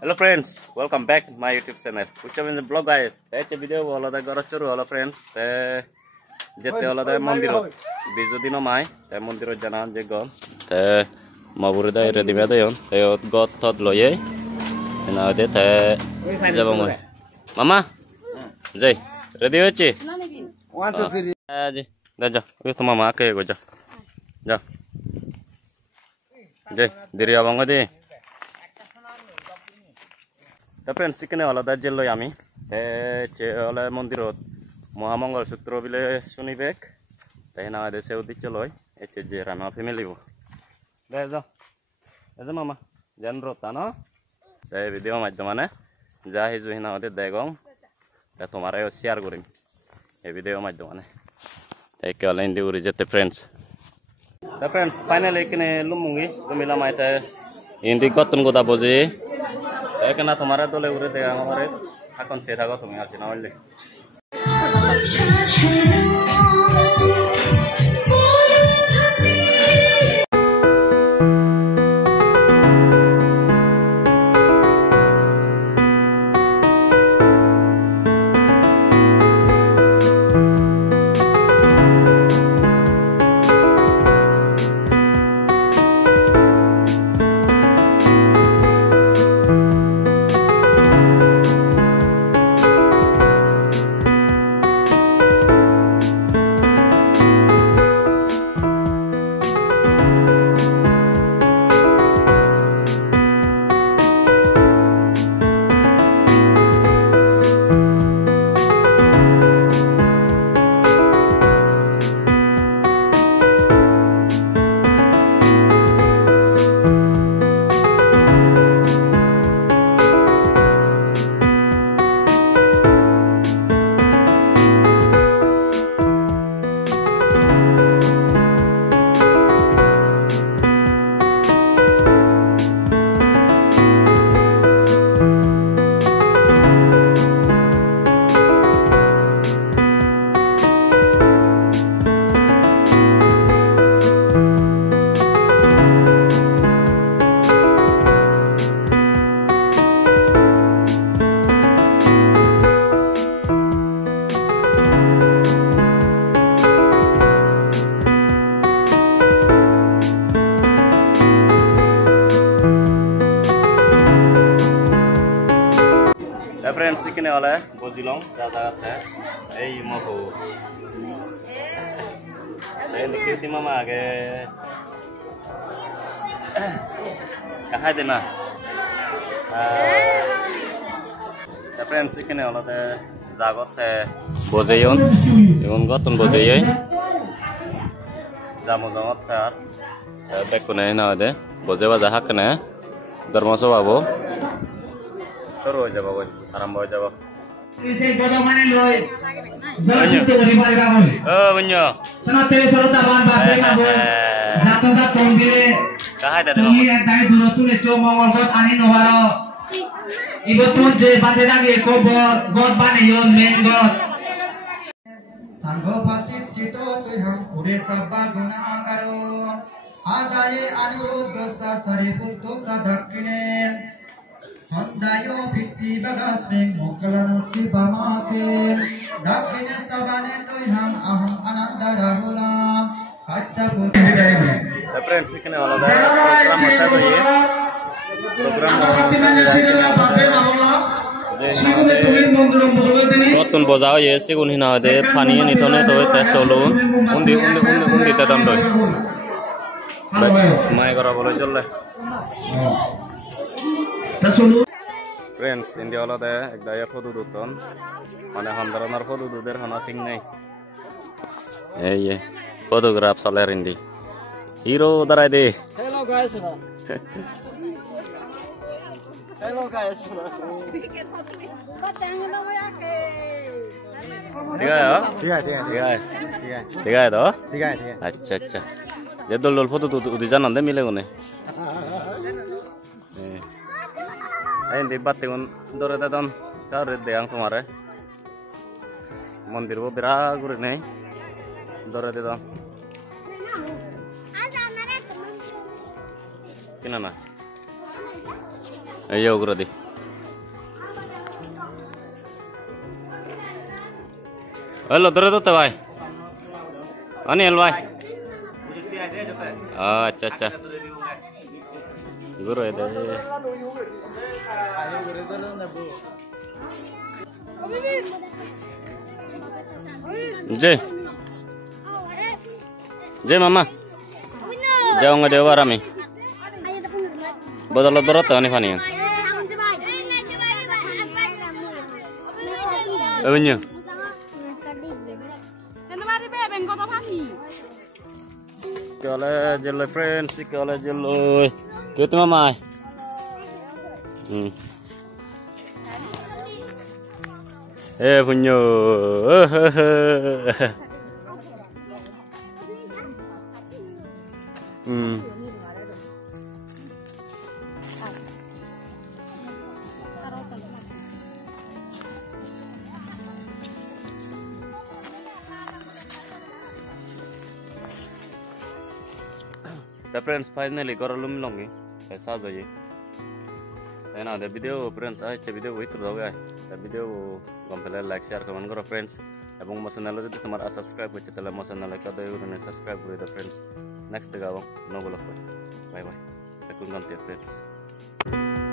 Hello friends, welcome back to my YouTube channel. Which is vlog guys. This video wala da garachuru hello friends. Te jete wala da mondirot. Bizu dino mai. Te mondirot janan je gon. Te maburi da ready beda yon. Te got thot loye. Na de te jabang hoy. Mama. Jai. Ready hoche? 1 2 3. Ji. Ja. Oi to mama ke go ja. Ja. Jai. Diri abang de. Friends चिकने वाला दा jail आमी ते चे वाला मंदिरत महामंगल सूत्र बिले सुनिबेक ते ना दे से उदी चलोय एचे जे रामा फैमिली बो दे जा एजे मामा जन रोता न ते वीडियो माध्यमाने जा हिजु हिना दे देगं ते तुम्हारे शेयर करिम ए वीडियो माध्यमाने ते केला इंदी उरी जते फ्रेंड्स फाइनली कने लुमुंगी गुमिला माइते इंदी गतन गोदा बजे Karena तुम्हारा तो ले उरे दे हमारे अकन से था को तुम्हें आज ना वाले फ्रेंड्स सीखने वाला है बोजिलोंग ज़्यादा है ये मको ये निकलती मामा आगे कहाँ देना फ्रेंड्स सीखने वाला है जागत है बोजेयोन योन गतन बोजेये जामो जामत है बेकुन है ना दे बोजेवा जहाँ कने धर्मसो बाबू शुरू हो जाओ आरंभ हो जाओ इसे गोदो माने लोय जल्दी से रिवाइव आगो बन्यो सनाते सरोता बान बापे मागो जातो सा तोंगिले कहाय दादे तोंगी एक दाई दुनो तुले चो मंगल गत आनी नवारो इबतुन जे बाते दागे को गत बाने यो मेन गत संगो पाति चितो तो हम पूरे सब गुण आकारो आदाये अनुरुद्ध सा सरिपुत्त सा दक्षिणे Sondayo pitti bagasmin muklan sibamake dakine sabane toiham aham ananda rahula kacha putri friends सीखने वाला है प्रोग्राम अच्छा है ये प्रोग्राम कतन बजाओ ये सिगुन हिना दे पानी नितने तो ते सोलुन उन्दी ते दंडो माय करा बोले चल ले फ्रेंड्स इंडिया वाला दे एक दाया फोटो दुतन माने हमदरानार फोटो दुदेर हना थिंग नहीं ये फोटोग्राफ चले रिंडी हीरो उधर आए दे हेलो गाइस हेलो गाइस ठीक है तो अच्छा अच्छा ये दो फोटो तो उधर जाना दे मिलेगा ने ini batik dore dadan kare deang tumare mandir bo bira gure nei dore dadan kinana ayo gure di Halo, terus tuh vai. Anil vai. Acha acha. Guru ada. Jai mama. Jauh nggak dewa rame. Bodol dorot tuh nih Fani. Awalnya. Kalau jelly friends, kalau jelly, kita mama. Punya. The friends finally got a lumlongi. I saw the and now the video friends I video with the video compare like share comment go friends এবং মশানাল যদি তোমার subscribe হচ্ছে তাহলে মশানাল কদে উড়নে subscribe করে দাও friends next गाव no बोलो bye bye तकुन गंते friends